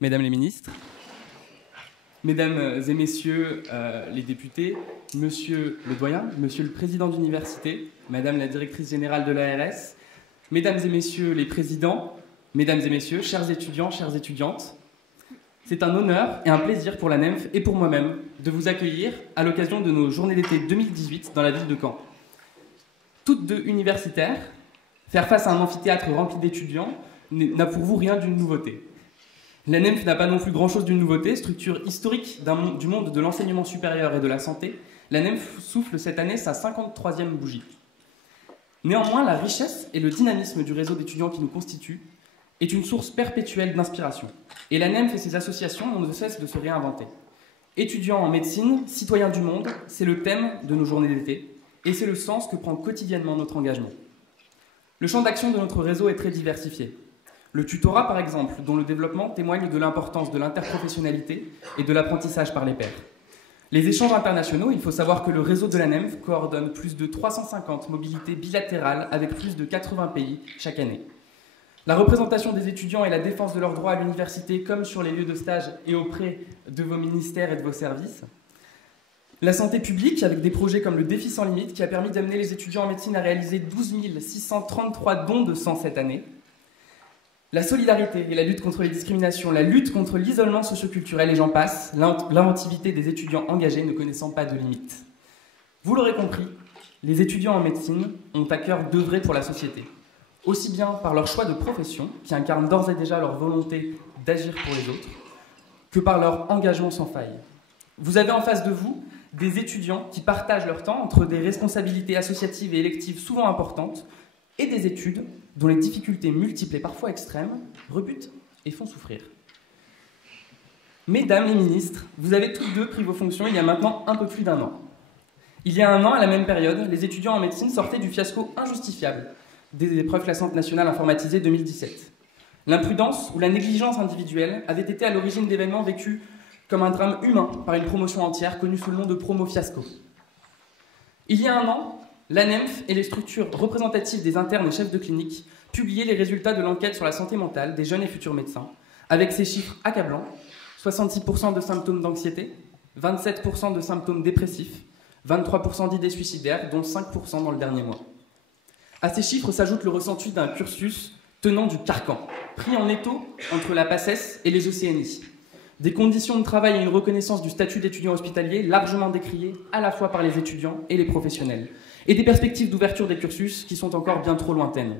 Mesdames les ministres, Mesdames et Messieurs les députés, Monsieur le doyen, Monsieur le président d'université, Madame la directrice générale de l'ARS, Mesdames et Messieurs les présidents, Mesdames et Messieurs, chers étudiants, chères étudiantes, c'est un honneur et un plaisir pour la NEMF et pour moi-même de vous accueillir à l'occasion de nos journées d'été 2018 dans la ville de Caen. Toutes deux universitaires, faire face à un amphithéâtre rempli d'étudiants n'a pour vous rien d'une nouveauté. La NEMF n'a pas non plus grand-chose d'une nouveauté, structure historique du monde de l'enseignement supérieur et de la santé. La NEMF souffle cette année sa 53e bougie. Néanmoins, la richesse et le dynamisme du réseau d'étudiants qui nous constitue est une source perpétuelle d'inspiration. Et la NEMF et ses associations n'ont de cesse de se réinventer. Étudiants en médecine, citoyens du monde, c'est le thème de nos journées d'été, et c'est le sens que prend quotidiennement notre engagement. Le champ d'action de notre réseau est très diversifié. Le tutorat, par exemple, dont le développement témoigne de l'importance de l'interprofessionnalité et de l'apprentissage par les pairs. Les échanges internationaux, il faut savoir que le réseau de la NEMF coordonne plus de 350 mobilités bilatérales avec plus de 80 pays chaque année. La représentation des étudiants et la défense de leurs droits à l'université, comme sur les lieux de stage et auprès de vos ministères et de vos services. La santé publique, avec des projets comme le Défi sans limite, qui a permis d'amener les étudiants en médecine à réaliser 12 633 dons de sang cette année. La solidarité et la lutte contre les discriminations, la lutte contre l'isolement socioculturel et j'en passe, l'inventivité des étudiants engagés ne connaissant pas de limites. Vous l'aurez compris, les étudiants en médecine ont à cœur d'œuvrer pour la société, aussi bien par leur choix de profession, qui incarne d'ores et déjà leur volonté d'agir pour les autres, que par leur engagement sans faille. Vous avez en face de vous des étudiants qui partagent leur temps entre des responsabilités associatives et électives souvent importantes et des études dont les difficultés multiples et parfois extrêmes rebutent et font souffrir. Mesdames les ministres, vous avez toutes deux pris vos fonctions il y a maintenant un peu plus d'un an. Il y a un an, à la même période, les étudiants en médecine sortaient du fiasco injustifiable des épreuves classantes nationales informatisées 2017. L'imprudence ou la négligence individuelle avait été à l'origine d'événements vécus comme un drame humain par une promotion entière connue sous le nom de promo fiasco. Il y a un an, la NEMF et les structures représentatives des internes et chefs de clinique publiaient les résultats de l'enquête sur la santé mentale des jeunes et futurs médecins, avec ces chiffres accablants, 66% de symptômes d'anxiété, 27% de symptômes dépressifs, 23% d'idées suicidaires, dont 5% dans le dernier mois. À ces chiffres s'ajoute le ressenti d'un cursus tenant du carcan, pris en étau entre la PACES et les ECNI. Des conditions de travail et une reconnaissance du statut d'étudiant hospitalier largement décriées à la fois par les étudiants et les professionnels, et des perspectives d'ouverture des cursus qui sont encore bien trop lointaines.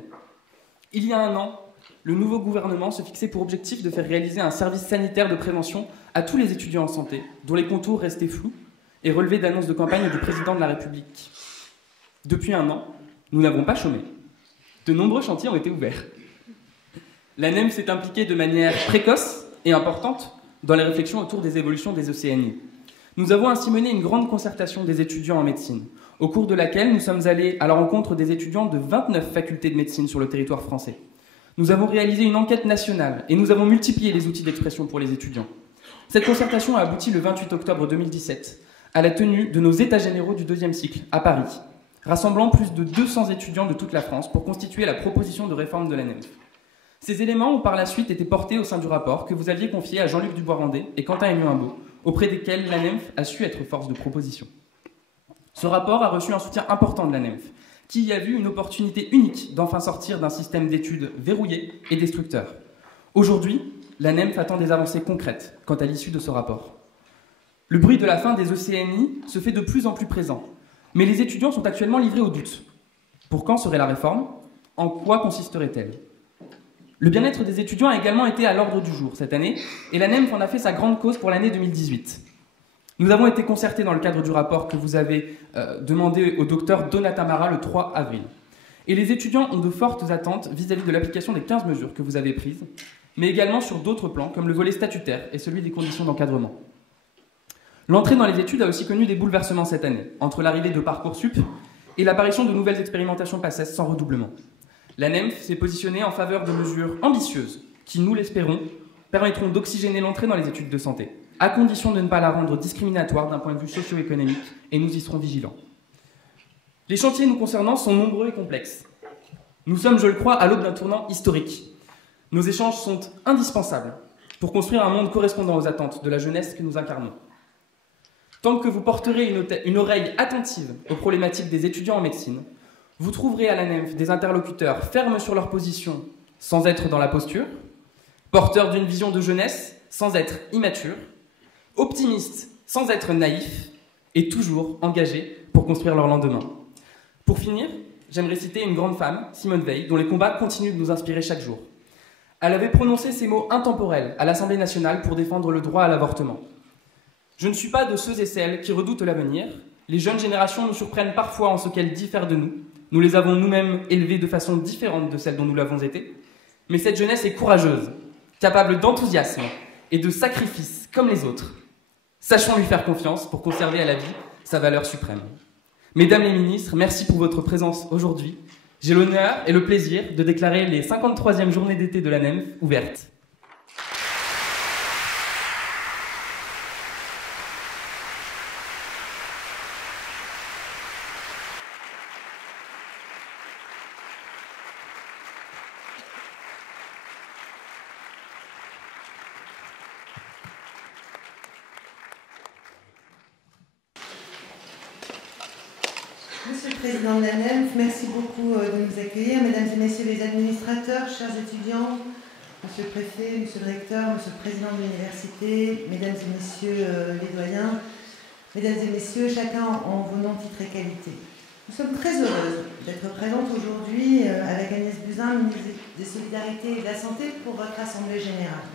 Il y a un an, le nouveau gouvernement se fixait pour objectif de faire réaliser un service sanitaire de prévention à tous les étudiants en santé, dont les contours restaient flous et relevés d'annonces de campagne du président de la République. Depuis un an, nous n'avons pas chômé. De nombreux chantiers ont été ouverts. La NEMF s'est impliquée de manière précoce et importante dans les réflexions autour des évolutions des ECNI. Nous avons ainsi mené une grande concertation des étudiants en médecine, au cours de laquelle nous sommes allés à la rencontre des étudiants de 29 facultés de médecine sur le territoire français. Nous avons réalisé une enquête nationale et nous avons multiplié les outils d'expression pour les étudiants. Cette concertation a abouti le 28 octobre 2017 à la tenue de nos états généraux du deuxième cycle à Paris, rassemblant plus de 200 étudiants de toute la France pour constituer la proposition de réforme de la NEMF. Ces éléments ont par la suite été portés au sein du rapport que vous aviez confié à Jean-Luc Dubois-Randé et Quentin Aignan-Imbaud, auprès desquels la NEMF a su être force de proposition. Ce rapport a reçu un soutien important de la NEMF, qui y a vu une opportunité unique d'enfin sortir d'un système d'études verrouillé et destructeur. Aujourd'hui, la NEMF attend des avancées concrètes quant à l'issue de ce rapport. Le bruit de la fin des ECNI se fait de plus en plus présent, mais les étudiants sont actuellement livrés au doute. Pour quand serait la réforme? En quoi consisterait-elle? Le bien-être des étudiants a également été à l'ordre du jour cette année, et la NEMF en a fait sa grande cause pour l'année 2018. Nous avons été concertés dans le cadre du rapport que vous avez demandé au docteur Donatamara le 3 avril. Et les étudiants ont de fortes attentes vis-à-vis de l'application des 15 mesures que vous avez prises, mais également sur d'autres plans, comme le volet statutaire et celui des conditions d'encadrement. L'entrée dans les études a aussi connu des bouleversements cette année, entre l'arrivée de Parcoursup et l'apparition de nouvelles expérimentations PACES sans redoublement. La NEMF s'est positionnée en faveur de mesures ambitieuses qui, nous l'espérons, permettront d'oxygéner l'entrée dans les études de santé, à condition de ne pas la rendre discriminatoire d'un point de vue socio-économique, et nous y serons vigilants. Les chantiers nous concernant sont nombreux et complexes. Nous sommes, je le crois, à l'aube d'un tournant historique. Nos échanges sont indispensables pour construire un monde correspondant aux attentes de la jeunesse que nous incarnons. Tant que vous porterez une oreille attentive aux problématiques des étudiants en médecine, vous trouverez à la NEMF des interlocuteurs fermes sur leur position sans être dans la posture, porteurs d'une vision de jeunesse sans être immatures, optimistes sans être naïfs et toujours engagés pour construire leur lendemain. Pour finir, j'aimerais citer une grande femme, Simone Veil, dont les combats continuent de nous inspirer chaque jour. Elle avait prononcé ces mots intemporels à l'Assemblée nationale pour défendre le droit à l'avortement. Je ne suis pas de ceux et celles qui redoutent l'avenir. Les jeunes générations nous surprennent parfois en ce qu'elles diffèrent de nous. Nous les avons nous-mêmes élevées de façon différente de celle dont nous l'avons été. Mais cette jeunesse est courageuse, capable d'enthousiasme et de sacrifice comme les autres. Sachons lui faire confiance pour conserver à la vie sa valeur suprême. Mesdames les ministres, merci pour votre présence aujourd'hui. J'ai l'honneur et le plaisir de déclarer les 53e journées d'été de la NEMF ouvertes. Monsieur le Président de la NEMF, merci beaucoup de nous accueillir. Mesdames et Messieurs les administrateurs, chers étudiants, Monsieur le Préfet, Monsieur le Recteur, Monsieur le Président de l'Université, Mesdames et Messieurs les doyens, Mesdames et Messieurs, chacun en vos noms, titres et qualités. Nous sommes très heureuses d'être présentes aujourd'hui avec Agnès Buzyn, ministre des Solidarités et de la Santé, pour votre Assemblée Générale.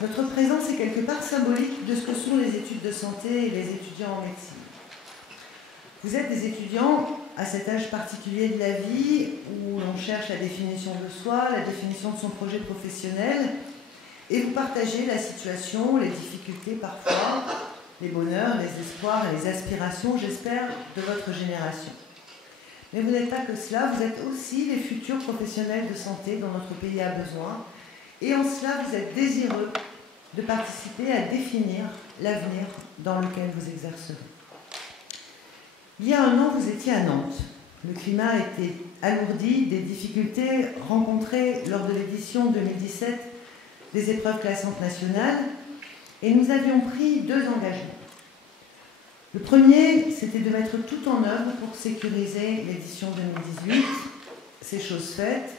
Notre présence est quelque part symbolique de ce que sont les études de santé et les étudiants en médecine. Vous êtes des étudiants à cet âge particulier de la vie où l'on cherche la définition de soi, la définition de son projet professionnel, et vous partagez la situation, les difficultés parfois, les bonheurs, les espoirs et les aspirations, j'espère, de votre génération. Mais vous n'êtes pas que cela, vous êtes aussi les futurs professionnels de santé dont notre pays a besoin, et en cela vous êtes désireux de participer à définir l'avenir dans lequel vous exercerez. Il y a un an, vous étiez à Nantes. Le climat était alourdi des difficultés rencontrées lors de l'édition 2017 des épreuves classantes nationales, et nous avions pris deux engagements. Le premier, c'était de mettre tout en œuvre pour sécuriser l'édition 2018. C'est chose faite.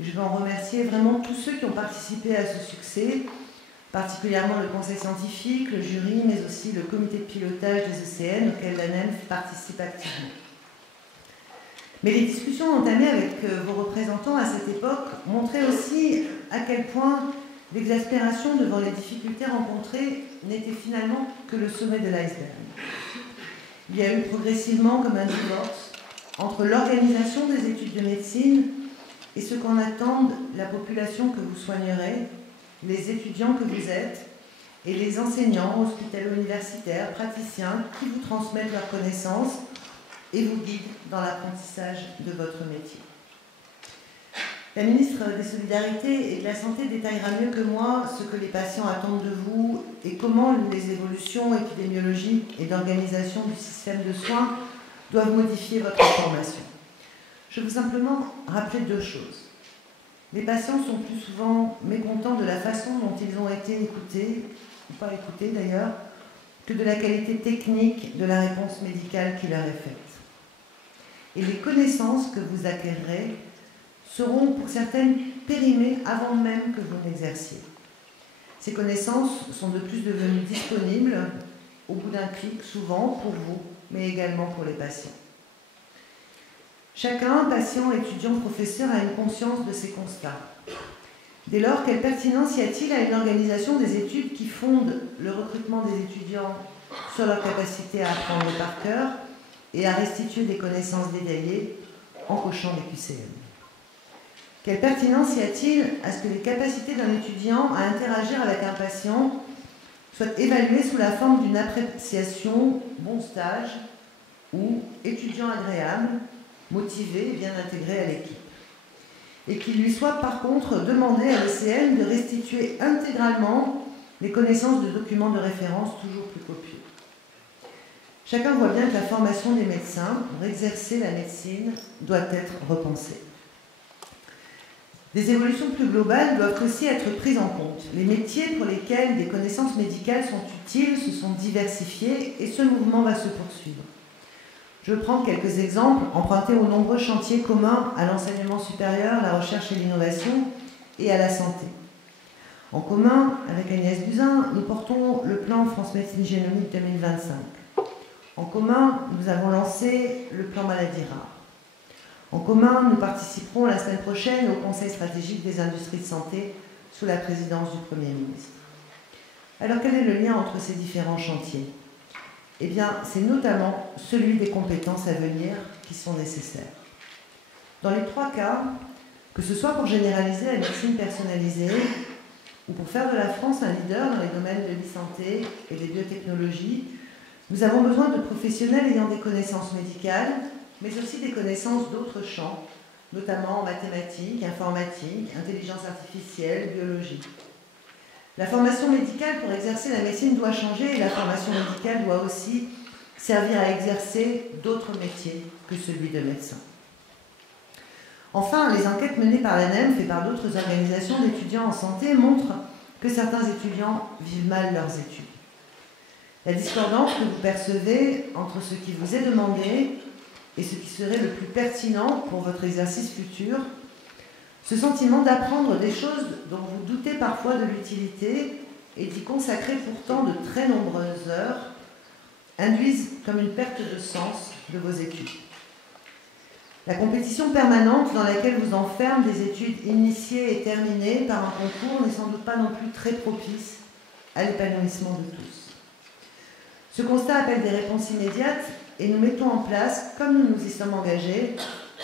Je veux en remercier vraiment tous ceux qui ont participé à ce succès, particulièrement le conseil scientifique, le jury, mais aussi le comité de pilotage des ECN auquel la NEMF participe activement. Mais les discussions entamées avec vos représentants à cette époque montraient aussi à quel point l'exaspération devant les difficultés rencontrées n'était finalement que le sommet de l'iceberg. Il y a eu progressivement comme un divorce entre l'organisation des études de médecine et ce qu'en attendent la population que vous soignerez, les étudiants que vous êtes et les enseignants, hospitalo-universitaires, praticiens qui vous transmettent leurs connaissances et vous guident dans l'apprentissage de votre métier. La ministre des Solidarités et de la Santé détaillera mieux que moi ce que les patients attendent de vous et comment les évolutions épidémiologiques et d'organisation du système de soins doivent modifier votre formation. Je veux simplement rappeler deux choses. Les patients sont plus souvent mécontents de la façon dont ils ont été écoutés, ou pas écoutés d'ailleurs, que de la qualité technique de la réponse médicale qui leur est faite. Et les connaissances que vous acquérerez seront pour certaines périmées avant même que vous n'exerciez. Ces connaissances sont de plus devenues disponibles au bout d'un clic, souvent pour vous, mais également pour les patients. Chacun, patient, étudiant, professeur, a une conscience de ces constats. Dès lors, quelle pertinence y a-t-il à une organisation des études qui fonde le recrutement des étudiants sur leur capacité à apprendre par cœur et à restituer des connaissances détaillées en cochant les QCM? Quelle pertinence y a-t-il à ce que les capacités d'un étudiant à interagir avec un patient soient évaluées sous la forme d'une appréciation bon stage ou étudiant agréable, motivé et bien intégré à l'équipe, et qu'il lui soit par contre demandé à l'ECN de restituer intégralement les connaissances de documents de référence toujours plus copieux? Chacun voit bien que la formation des médecins pour exercer la médecine doit être repensée. Des évolutions plus globales doivent aussi être prises en compte. Les métiers pour lesquels des connaissances médicales sont utiles se sont diversifiés et ce mouvement va se poursuivre. Je vais prendre quelques exemples empruntés aux nombreux chantiers communs à l'enseignement supérieur, la recherche et l'innovation et à la santé. En commun, avec Agnès Buzyn, nous portons le plan France Médecine Génomique 2025. En commun, nous avons lancé le plan Maladies rares. En commun, nous participerons la semaine prochaine au Conseil stratégique des industries de santé sous la présidence du Premier ministre. Alors quel est le lien entre ces différents chantiers ? Eh bien, c'est notamment celui des compétences à venir qui sont nécessaires. Dans les trois cas, que ce soit pour généraliser la médecine personnalisée ou pour faire de la France un leader dans les domaines de l'e-santé et des biotechnologies, nous avons besoin de professionnels ayant des connaissances médicales, mais aussi des connaissances d'autres champs, notamment en mathématiques, informatique, intelligence artificielle, biologie. La formation médicale pour exercer la médecine doit changer et la formation médicale doit aussi servir à exercer d'autres métiers que celui de médecin. Enfin, les enquêtes menées par l'ANEM et par d'autres organisations d'étudiants en santé montrent que certains étudiants vivent mal leurs études. La discordance que vous percevez entre ce qui vous est demandé et ce qui serait le plus pertinent pour votre exercice futur, ce sentiment d'apprendre des choses dont vous doutez parfois de l'utilité et d'y consacrer pourtant de très nombreuses heures, induisent comme une perte de sens de vos études. La compétition permanente dans laquelle vous enferment des études initiées et terminées par un concours n'est sans doute pas non plus très propice à l'épanouissement de tous. Ce constat appelle des réponses immédiates et nous mettons en place, comme nous nous y sommes engagés,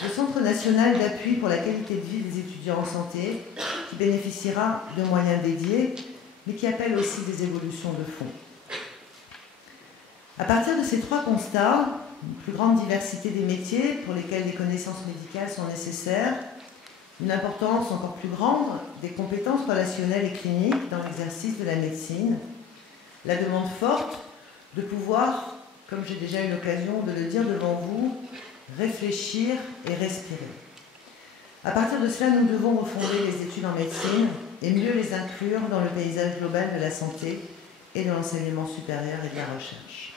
le Centre national d'appui pour la qualité de vie des étudiants en santé, qui bénéficiera de moyens dédiés, mais qui appelle aussi des évolutions de fond. À partir de ces trois constats, une plus grande diversité des métiers pour lesquels des connaissances médicales sont nécessaires, une importance encore plus grande des compétences relationnelles et cliniques dans l'exercice de la médecine, la demande forte de pouvoir, comme j'ai déjà eu l'occasion de le dire devant vous, réfléchir et respirer. À partir de cela, nous devons refonder les études en médecine et mieux les inclure dans le paysage global de la santé et de l'enseignement supérieur et de la recherche.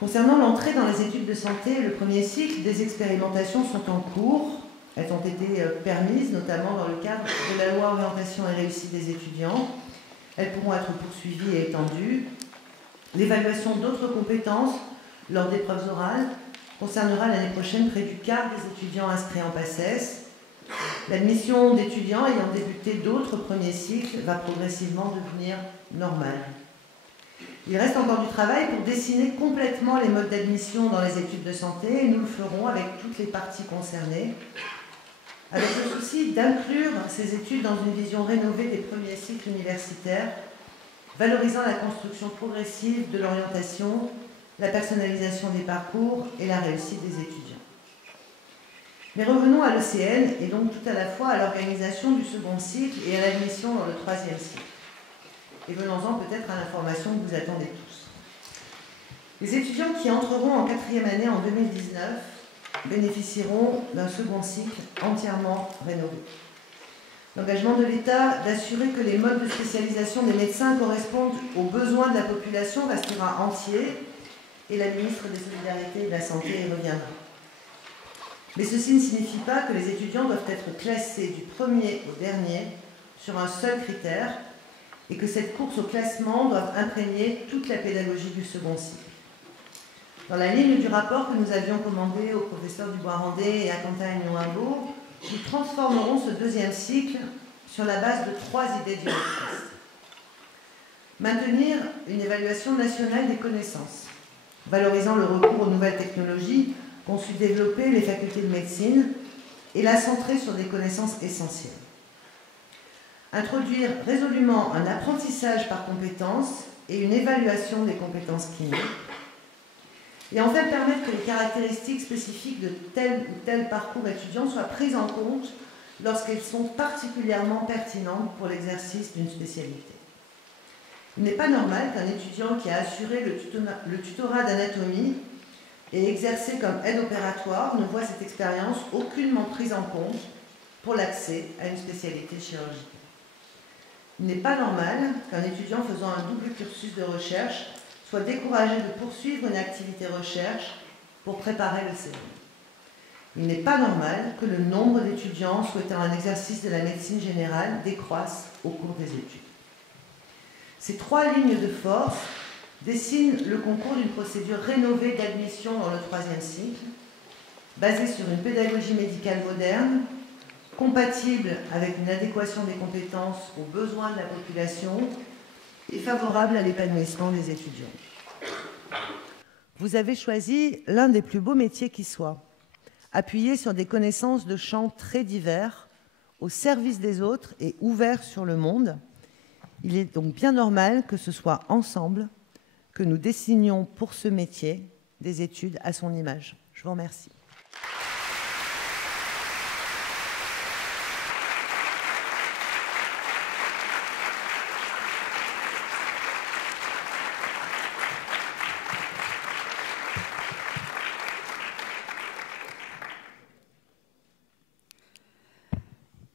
Concernant l'entrée dans les études de santé, le premier cycle, des expérimentations sont en cours. Elles ont été permises, notamment dans le cadre de la loi Orientation et réussite des étudiants. Elles pourront être poursuivies et étendues. L'évaluation d'autres compétences lors d'épreuves orales concernera l'année prochaine près du quart des étudiants inscrits en PACES. L'admission d'étudiants ayant débuté d'autres premiers cycles va progressivement devenir normale. Il reste encore du travail pour dessiner complètement les modes d'admission dans les études de santé et nous le ferons avec toutes les parties concernées, avec le souci d'inclure ces études dans une vision rénovée des premiers cycles universitaires, valorisant la construction progressive de l'orientation, la personnalisation des parcours et la réussite des étudiants. Mais revenons à l'ECN et donc tout à la fois à l'organisation du second cycle et à l'admission dans le troisième cycle. Et venons-en peut-être à l'information que vous attendez tous. Les étudiants qui entreront en quatrième année en 2019 bénéficieront d'un second cycle entièrement rénové. L'engagement de l'État d'assurer que les modes de spécialisation des médecins correspondent aux besoins de la population restera entier et la ministre des Solidarités et de la Santé y reviendra. Mais ceci ne signifie pas que les étudiants doivent être classés du premier au dernier sur un seul critère et que cette course au classement doit imprégner toute la pédagogie du second cycle. Dans la ligne du rapport que nous avions commandé au professeur Dubois-Randé et à Quentin Agnon-Imbaud, nous transformerons ce deuxième cycle sur la base de 3 idées directrices. Maintenir une évaluation nationale des connaissances, valorisant le recours aux nouvelles technologies conçues développer les facultés de médecine et la centrer sur des connaissances essentielles. Introduire résolument un apprentissage par compétences et une évaluation des compétences cliniques. Et enfin, permettre que les caractéristiques spécifiques de tel ou tel parcours étudiant soient prises en compte lorsqu'elles sont particulièrement pertinentes pour l'exercice d'une spécialité. Il n'est pas normal qu'un étudiant qui a assuré le tutorat d'anatomie et exercé comme aide opératoire ne voit cette expérience aucunement prise en compte pour l'accès à une spécialité chirurgicale. Il n'est pas normal qu'un étudiant faisant un double cursus de recherche soit découragé de poursuivre une activité recherche pour préparer le CM. Il n'est pas normal que le nombre d'étudiants souhaitant un exercice de la médecine générale décroisse au cours des études. Ces trois lignes de force dessinent le concours d'une procédure rénovée d'admission dans le 3e cycle, basée sur une pédagogie médicale moderne, compatible avec une adéquation des compétences aux besoins de la population et favorable à l'épanouissement des étudiants. Vous avez choisi l'un des plus beaux métiers qui soit, appuyé sur des connaissances de champs très divers, au service des autres et ouvert sur le monde. Il est donc bien normal que ce soit ensemble que nous dessinions pour ce métier des études à son image. Je vous remercie.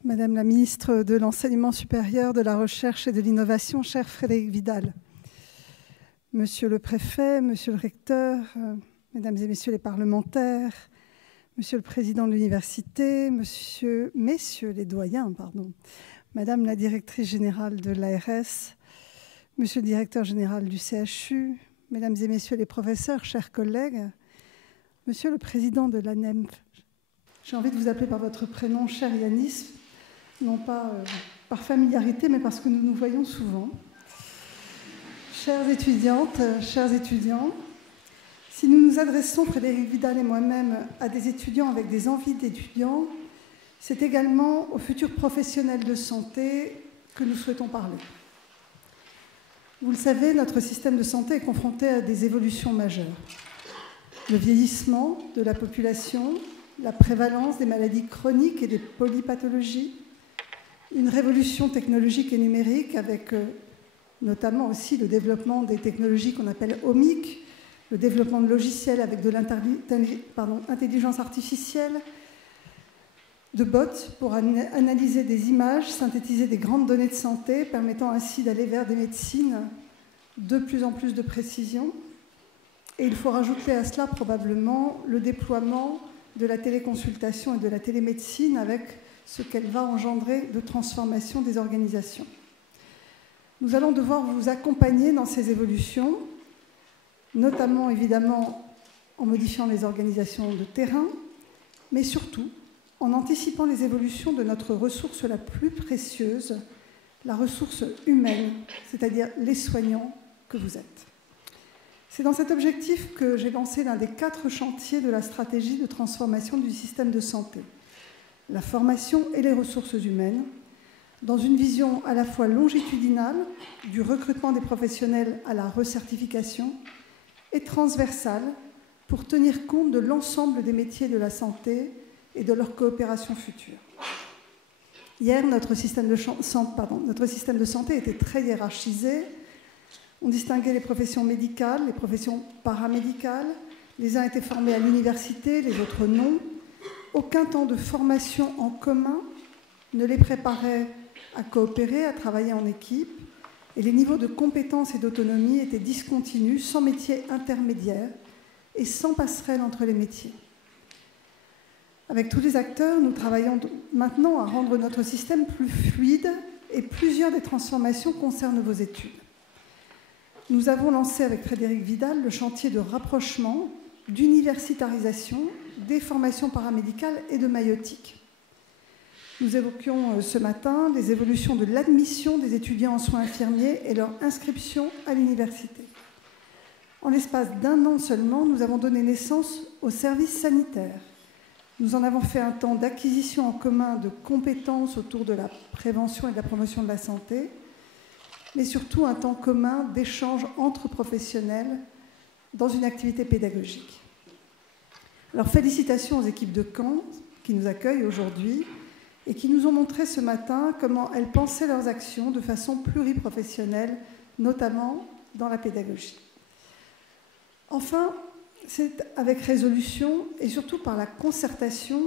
Madame la ministre de l'Enseignement supérieur, de la Recherche et de l'Innovation, cher Frédérique Vidal, Monsieur le préfet, Monsieur le recteur, Mesdames et Messieurs les parlementaires, Monsieur le président de l'université, Messieurs les doyens, Madame la directrice générale de l'ARS, Monsieur le directeur général du CHU, Mesdames et Messieurs les professeurs, chers collègues, Monsieur le président de l'ANEMF, j'ai envie de vous appeler par votre prénom, cher Yanis, non pas par familiarité, mais parce que nous nous voyons souvent. Chères étudiantes, chers étudiants, si nous nous adressons, Frédérique Vidal et moi-même, à des étudiants avec des envies d'étudiants, c'est également aux futurs professionnels de santé que nous souhaitons parler. Vous le savez, notre système de santé est confronté à des évolutions majeures. Le vieillissement de la population, la prévalence des maladies chroniques et des polypathologies, une révolution technologique et numérique avec notamment aussi le développement des technologies qu'on appelle omiques, le développement de logiciels avec de l'intelligence artificielle, de bots pour analyser des images, synthétiser des grandes données de santé, permettant ainsi d'aller vers des médecines de plus en plus de précision. Et il faut rajouter à cela probablement le déploiement de la téléconsultation et de la télémédecine avec ce qu'elle va engendrer de transformation des organisations. Nous allons devoir vous accompagner dans ces évolutions, notamment évidemment en modifiant les organisations de terrain, mais surtout en anticipant les évolutions de notre ressource la plus précieuse, la ressource humaine, c'est-à-dire les soignants que vous êtes. C'est dans cet objectif que j'ai lancé l'un des 4 chantiers de la stratégie de transformation du système de santé, la formation et les ressources humaines, dans une vision à la fois longitudinale, du recrutement des professionnels à la recertification, et transversale, pour tenir compte de l'ensemble des métiers de la santé et de leur coopération future. Hier, notre système de santé était très hiérarchisé. On distinguait les professions médicales, les professions paramédicales. Les uns étaient formés à l'université, les autres non. Aucun temps de formation en commun ne les préparait à coopérer, à travailler en équipe. Et les niveaux de compétences et d'autonomie étaient discontinus, sans métier intermédiaire et sans passerelle entre les métiers. Avec tous les acteurs, nous travaillons maintenant à rendre notre système plus fluide et plusieurs des transformations concernent vos études. Nous avons lancé avec Frédérique Vidal le chantier de rapprochement, d'universitarisation des formations paramédicales et de maïeutique. Nous évoquions ce matin les évolutions de l'admission des étudiants en soins infirmiers et leur inscription à l'université. En l'espace d'1 an seulement, nous avons donné naissance aux services sanitaires. Nous en avons fait un temps d'acquisition en commun de compétences autour de la prévention et de la promotion de la santé, mais surtout un temps commun d'échange entre professionnels dans une activité pédagogique. Alors félicitations aux équipes de Caen qui nous accueillent aujourd'hui et qui nous ont montré ce matin comment elles pensaient leurs actions de façon pluriprofessionnelle, notamment dans la pédagogie. Enfin, c'est avec résolution et surtout par la concertation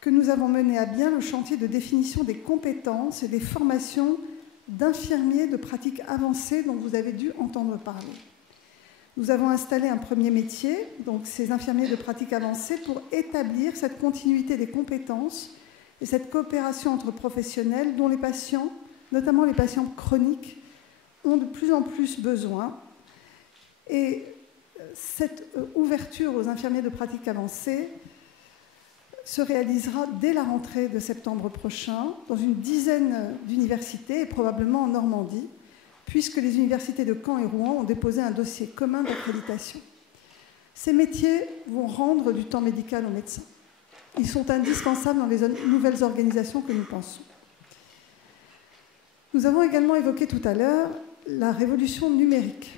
que nous avons mené à bien le chantier de définition des compétences et des formations d'infirmiers de pratique avancée dont vous avez dû entendre parler. Nous avons installé un premier métier, donc ces infirmiers de pratique avancée, pour établir cette continuité des compétences et cette coopération entre professionnels dont les patients, notamment les patients chroniques, ont de plus en plus besoin. Et cette ouverture aux infirmiers de pratique avancée se réalisera dès la rentrée de septembre prochain dans une dizaine d'universités et probablement en Normandie, puisque les universités de Caen et Rouen ont déposé un dossier commun d'accréditation. Ces métiers vont rendre du temps médical aux médecins. Ils sont indispensables dans les nouvelles organisations que nous pensons. Nous avons également évoqué tout à l'heure la révolution numérique.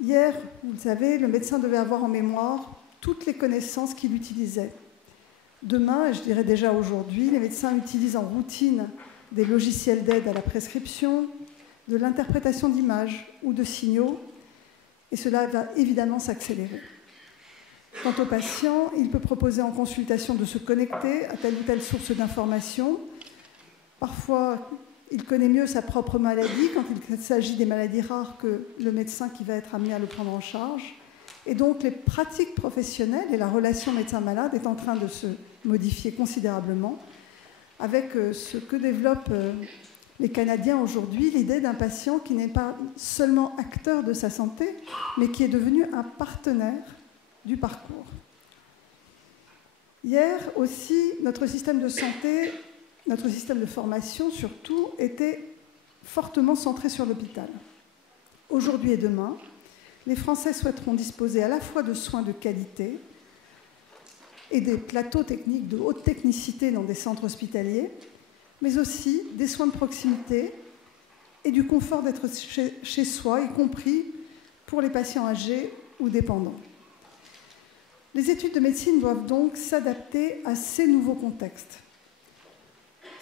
Hier, vous le savez, le médecin devait avoir en mémoire toutes les connaissances qu'il utilisait. Demain, et je dirais déjà aujourd'hui, les médecins utilisent en routine des logiciels d'aide à la prescription, de l'interprétation d'images ou de signaux, et cela va évidemment s'accélérer. Quant au patient, il peut proposer en consultation de se connecter à telle ou telle source d'information. Parfois, il connaît mieux sa propre maladie quand il s'agit des maladies rares que le médecin qui va être amené à le prendre en charge. Et donc, les pratiques professionnelles et la relation médecin-malade est en train de se modifier considérablement avec ce que développent les Canadiens aujourd'hui, l'idée d'un patient qui n'est pas seulement acteur de sa santé, mais qui est devenu un partenaire du parcours. Hier aussi, notre système de santé, notre système de formation surtout, était fortement centré sur l'hôpital. Aujourd'hui et demain, les Français souhaiteront disposer à la fois de soins de qualité et des plateaux techniques de haute technicité dans des centres hospitaliers, mais aussi des soins de proximité et du confort d'être chez soi, y compris pour les patients âgés ou dépendants. Les études de médecine doivent donc s'adapter à ces nouveaux contextes.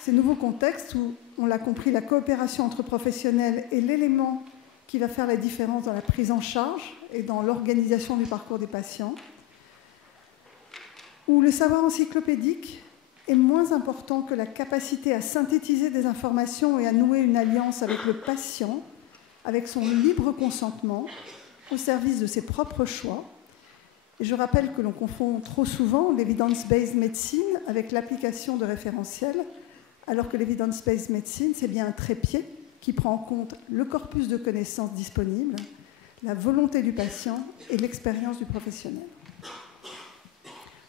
Ces nouveaux contextes où, on l'a compris, la coopération entre professionnels est l'élément qui va faire la différence dans la prise en charge et dans l'organisation du parcours des patients, où le savoir encyclopédique est moins important que la capacité à synthétiser des informations et à nouer une alliance avec le patient, avec son libre consentement, au service de ses propres choix. Et je rappelle que l'on confond trop souvent l'evidence-based medicine avec l'application de référentiels, alors que l'evidence-based medicine, c'est bien un trépied qui prend en compte le corpus de connaissances disponibles, la volonté du patient et l'expérience du professionnel.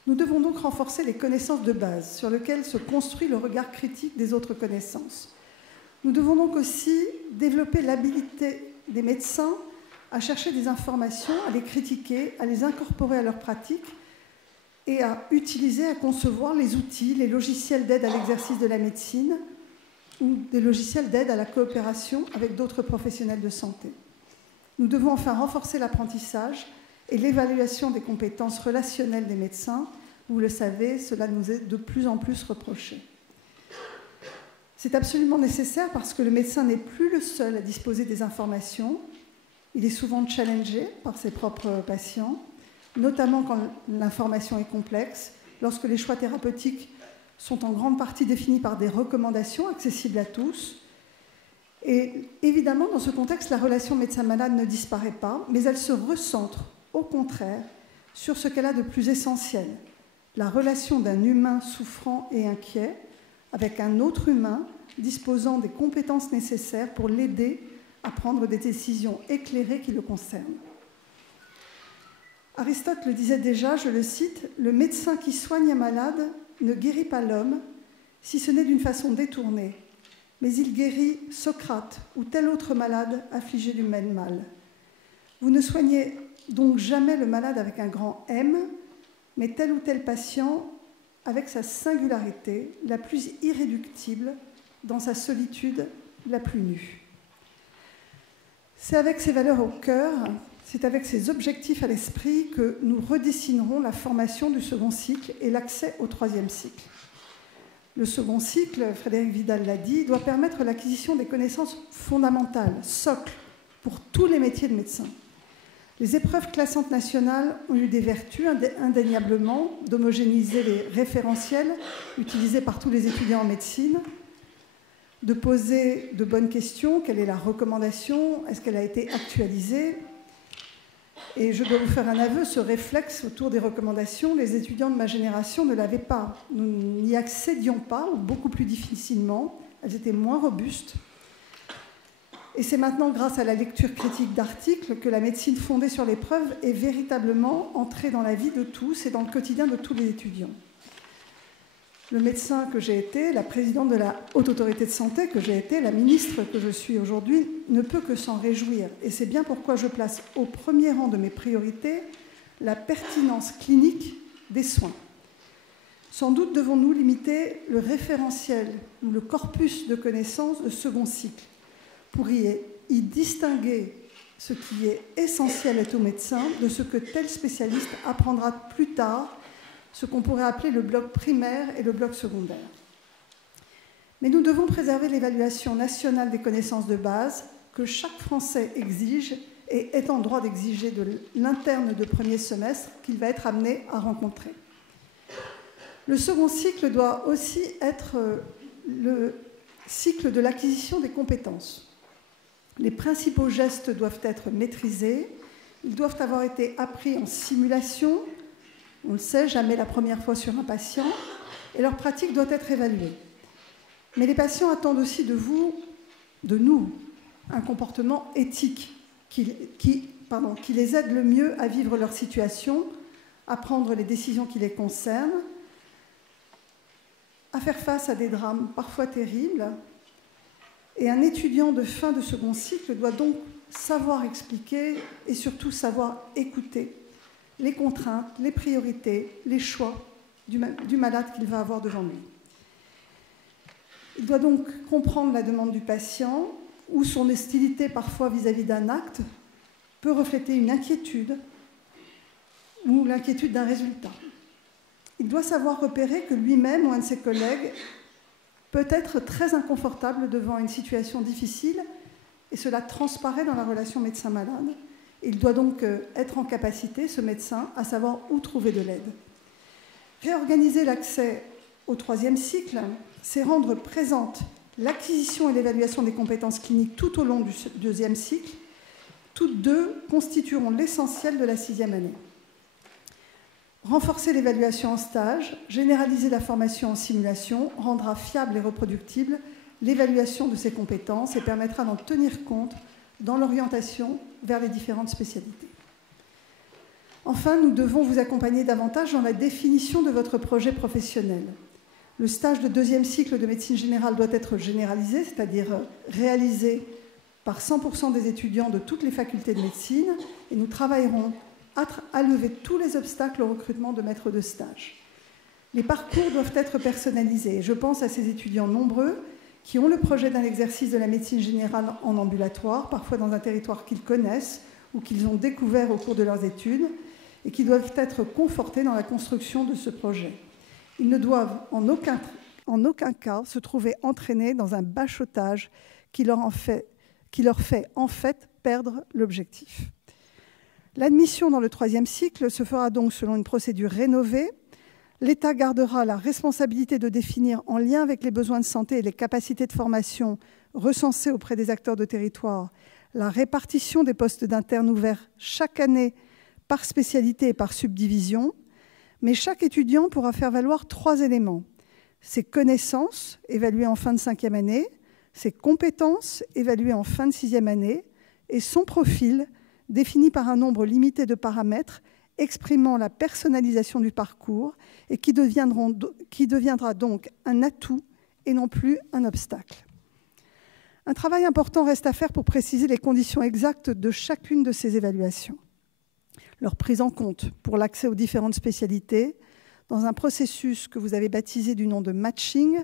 Nous devons donc renforcer les connaissances de base sur lesquelles se construit le regard critique des autres connaissances. Nous devons donc aussi développer l'habilité des médecins à chercher des informations, à les critiquer, à les incorporer à leur pratique et à utiliser, à concevoir les outils, les logiciels d'aide à l'exercice de la médecine ou des logiciels d'aide à la coopération avec d'autres professionnels de santé. Nous devons enfin renforcer l'apprentissage et l'évaluation des compétences relationnelles des médecins. Vous le savez, cela nous est de plus en plus reproché. C'est absolument nécessaire parce que le médecin n'est plus le seul à disposer des informations. Il est souvent challengé par ses propres patients, notamment quand l'information est complexe, lorsque les choix thérapeutiques sont en grande partie définis par des recommandations accessibles à tous. Et évidemment, dans ce contexte, la relation médecin-malade ne disparaît pas, mais elle se recentre, au contraire, sur ce qu'elle a de plus essentiel, la relation d'un humain souffrant et inquiet avec un autre humain disposant des compétences nécessaires pour l'aider à prendre des décisions éclairées qui le concernent. Aristote le disait déjà, je le cite, « Le médecin qui soigne un malade ne guérit pas l'homme, si ce n'est d'une façon détournée, mais il guérit Socrate ou tel autre malade affligé du même mal. Vous ne soignez donc jamais le malade avec un grand M, mais tel ou tel patient avec sa singularité la plus irréductible dans sa solitude la plus nue. » C'est avec ces valeurs au cœur, c'est avec ces objectifs à l'esprit que nous redessinerons la formation du second cycle et l'accès au troisième cycle. Le second cycle, Frédéric Vidal l'a dit, doit permettre l'acquisition des connaissances fondamentales, socles, pour tous les métiers de médecin. Les épreuves classantes nationales ont eu des vertus, indéniablement, d'homogénéiser les référentiels utilisés par tous les étudiants en médecine, de poser de bonnes questions. Quelle est la recommandation? Est-ce qu'elle a été actualisée? Et je dois vous faire un aveu, ce réflexe autour des recommandations, les étudiants de ma génération ne l'avaient pas. Nous n'y accédions pas, ou beaucoup plus difficilement. Elles étaient moins robustes. Et c'est maintenant grâce à la lecture critique d'articles que la médecine fondée sur l'épreuve est véritablement entrée dans la vie de tous et dans le quotidien de tous les étudiants. Le médecin que j'ai été, la présidente de la Haute Autorité de Santé que j'ai été, la ministre que je suis aujourd'hui, ne peut que s'en réjouir. Et c'est bien pourquoi je place au premier rang de mes priorités la pertinence clinique des soins. Sans doute devons-nous limiter le référentiel ou le corpus de connaissances de second cycle pour y distinguer ce qui est essentiel au médecin de ce que tel spécialiste apprendra plus tard, ce qu'on pourrait appeler le bloc primaire et le bloc secondaire. Mais nous devons préserver l'évaluation nationale des connaissances de base que chaque Français exige et est en droit d'exiger de l'interne de premier semestre qu'il va être amené à rencontrer. Le second cycle doit aussi être le cycle de l'acquisition des compétences. Les principaux gestes doivent être maîtrisés, ils doivent avoir été appris en simulation, on le sait, jamais la première fois sur un patient, et leur pratique doit être évaluée. Mais les patients attendent aussi de nous, un comportement éthique qui les aide le mieux à vivre leur situation, à prendre les décisions qui les concernent, à faire face à des drames parfois terribles. Et un étudiant de fin de second cycle doit donc savoir expliquer et surtout savoir écouter les contraintes, les priorités, les choix du malade qu'il va avoir devant lui. Il doit donc comprendre la demande du patient ou son hostilité parfois vis-à-vis d'un acte peut refléter une inquiétude ou l'inquiétude d'un résultat. Il doit savoir repérer que lui-même ou un de ses collègues peut être très inconfortable devant une situation difficile et cela transparaît dans la relation médecin-malade. Il doit donc être en capacité, ce médecin, à savoir où trouver de l'aide. Réorganiser l'accès au troisième cycle, c'est rendre présente l'acquisition et l'évaluation des compétences cliniques tout au long du deuxième cycle. Toutes deux constitueront l'essentiel de la sixième année. Renforcer l'évaluation en stage, généraliser la formation en simulation rendra fiable et reproductible l'évaluation de ces compétences et permettra d'en tenir compte dans l'orientation vers les différentes spécialités. Enfin, nous devons vous accompagner davantage dans la définition de votre projet professionnel. Le stage de deuxième cycle de médecine générale doit être généralisé, c'est-à-dire réalisé par 100% des étudiants de toutes les facultés de médecine, et nous travaillerons à lever tous les obstacles au recrutement de maîtres de stage. Les parcours doivent être personnalisés. Je pense à ces étudiants nombreux qui ont le projet d'un exercice de la médecine générale en ambulatoire, parfois dans un territoire qu'ils connaissent ou qu'ils ont découvert au cours de leurs études, et qui doivent être confortés dans la construction de ce projet. Ils ne doivent en aucun cas se trouver entraînés dans un bachotage qui leur fait en fait perdre l'objectif. L'admission dans le troisième cycle se fera donc selon une procédure rénovée. L'État gardera la responsabilité de définir, en lien avec les besoins de santé et les capacités de formation recensées auprès des acteurs de territoire, la répartition des postes d'internes ouverts chaque année par spécialité et par subdivision. Mais chaque étudiant pourra faire valoir 3 éléments. Ses connaissances, évaluées en fin de 5e année, ses compétences, évaluées en fin de 6e année, et son profil, défini par un nombre limité de paramètres exprimant la personnalisation du parcours et qui deviendra donc un atout et non plus un obstacle. Un travail important reste à faire pour préciser les conditions exactes de chacune de ces évaluations. Leur prise en compte pour l'accès aux différentes spécialités dans un processus que vous avez baptisé du nom de matching.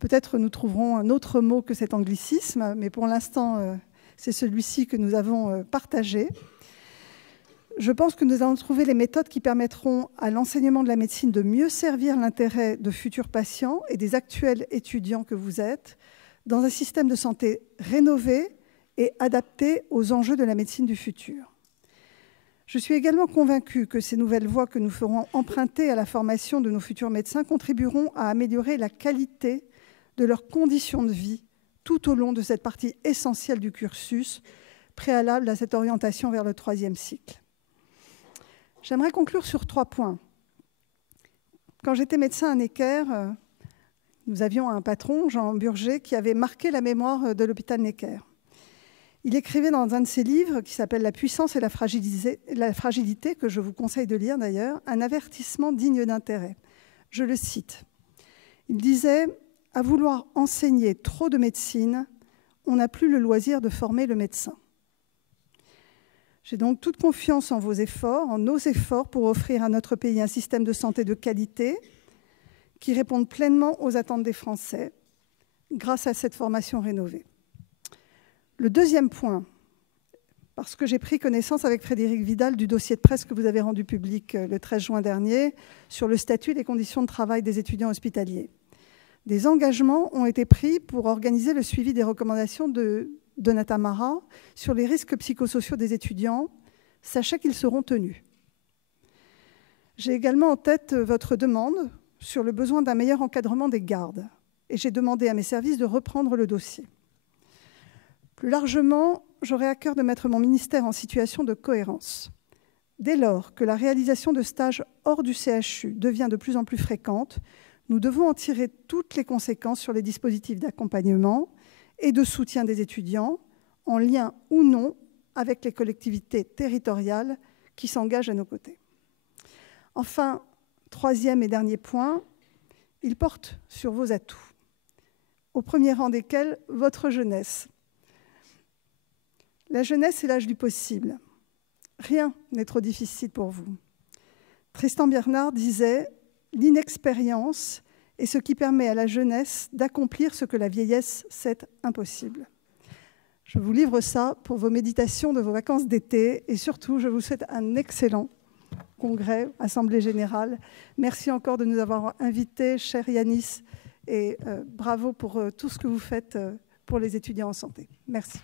Peut-être nous trouverons un autre mot que cet anglicisme, mais pour l'instant, c'est celui-ci que nous avons partagé. Je pense que nous allons trouver les méthodes qui permettront à l'enseignement de la médecine de mieux servir l'intérêt de futurs patients et des actuels étudiants que vous êtes dans un système de santé rénové et adapté aux enjeux de la médecine du futur. Je suis également convaincue que ces nouvelles voies que nous ferons emprunter à la formation de nos futurs médecins contribueront à améliorer la qualité de leurs conditions de vie tout au long de cette partie essentielle du cursus, préalable à cette orientation vers le 3e cycle. J'aimerais conclure sur 3 points. Quand j'étais médecin à Necker, nous avions un patron, Jean Burger, qui avait marqué la mémoire de l'hôpital Necker. Il écrivait dans un de ses livres, qui s'appelle « La puissance et la fragilité », que je vous conseille de lire d'ailleurs, un avertissement digne d'intérêt. Je le cite. Il disait « À vouloir enseigner trop de médecine, on n'a plus le loisir de former le médecin. » J'ai donc toute confiance en vos efforts, en nos efforts pour offrir à notre pays un système de santé de qualité qui réponde pleinement aux attentes des Français grâce à cette formation rénovée. Le 2e point, parce que j'ai pris connaissance avec Frédéric Vidal du dossier de presse que vous avez rendu public le 13 juin dernier sur le statut et les conditions de travail des étudiants hospitaliers. Des engagements ont été pris pour organiser le suivi des recommandations de Donata Marra sur les risques psychosociaux des étudiants. Sachez qu'ils seront tenus. J'ai également en tête votre demande sur le besoin d'un meilleur encadrement des gardes et j'ai demandé à mes services de reprendre le dossier. Plus largement, j'aurai à cœur de mettre mon ministère en situation de cohérence. Dès lors que la réalisation de stages hors du CHU devient de plus en plus fréquente, nous devons en tirer toutes les conséquences sur les dispositifs d'accompagnement et de soutien des étudiants, en lien ou non avec les collectivités territoriales qui s'engagent à nos côtés. Enfin, 3e et dernier point, il porte sur vos atouts, au premier rang desquels votre jeunesse. La jeunesse est l'âge du possible. Rien n'est trop difficile pour vous. Tristan Bernard disait « L'inexpérience est ce qui permet à la jeunesse d'accomplir ce que la vieillesse sait impossible ». Je vous livre ça pour vos méditations de vos vacances d'été et surtout, je vous souhaite un excellent congrès, assemblée générale. Merci encore de nous avoir invités, cher Yanis, et bravo pour tout ce que vous faites pour les étudiants en santé. Merci.